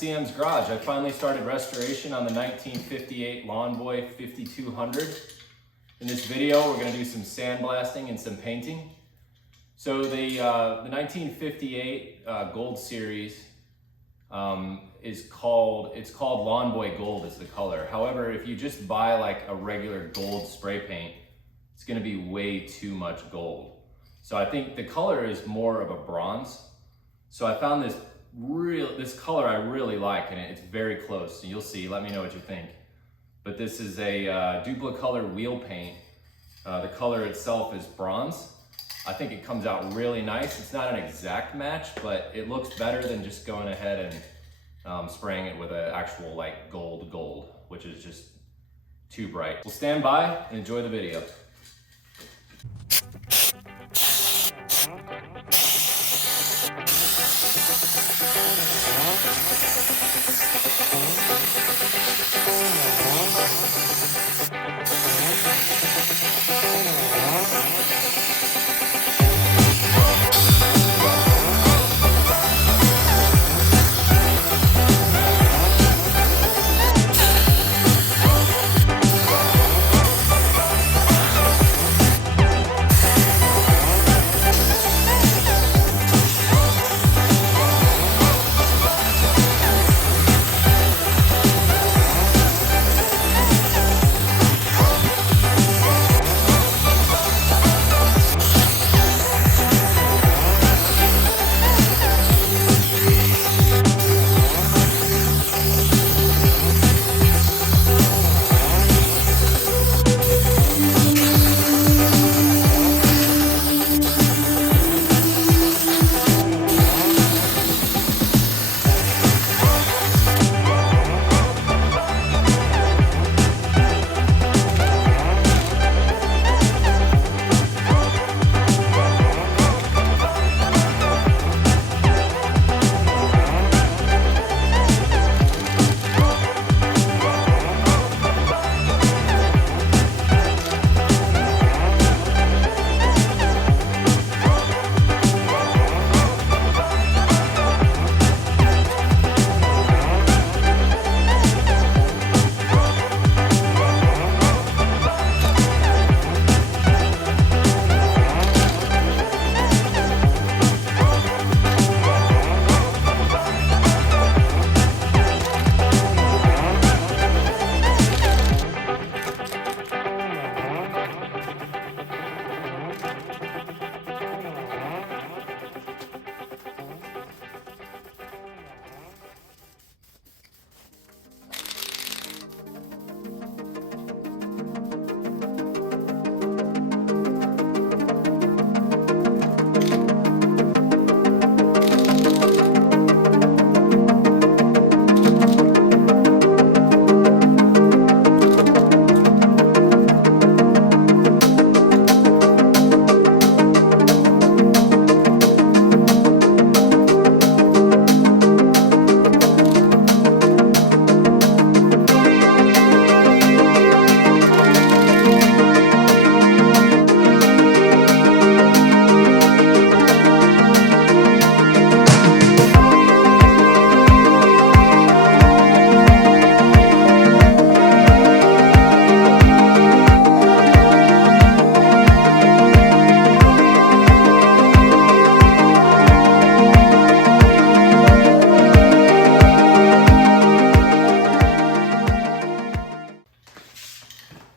CM's Garage. I finally started restoration on the 1958 Lawn Boy 5200. In this video, we're gonna do some sandblasting and some painting. So the 1958 Gold Series it's called Lawn Boy Gold is the color. However, if you just buy like a regular gold spray paint, it's gonna be way too much gold. So I think the color is more of a bronze. So I found this color I really like, and it's very close. So you'll see, let me know what you think. But this is a Duplicolor wheel paint. The color itself is bronze. I think it comes out really nice. It's not an exact match, but it looks better than just going ahead and spraying it with an actual like gold, which is just too bright. Well, stand by and enjoy the video.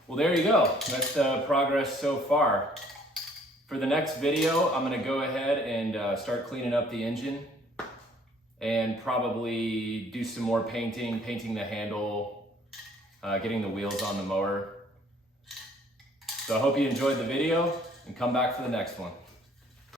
Well, there you go. That's the progress so far. For the next video, I'm gonna go ahead and start cleaning up the engine and probably do some more painting the handle, getting the wheels on the mower. So I hope you enjoyed the video and come back for the next one.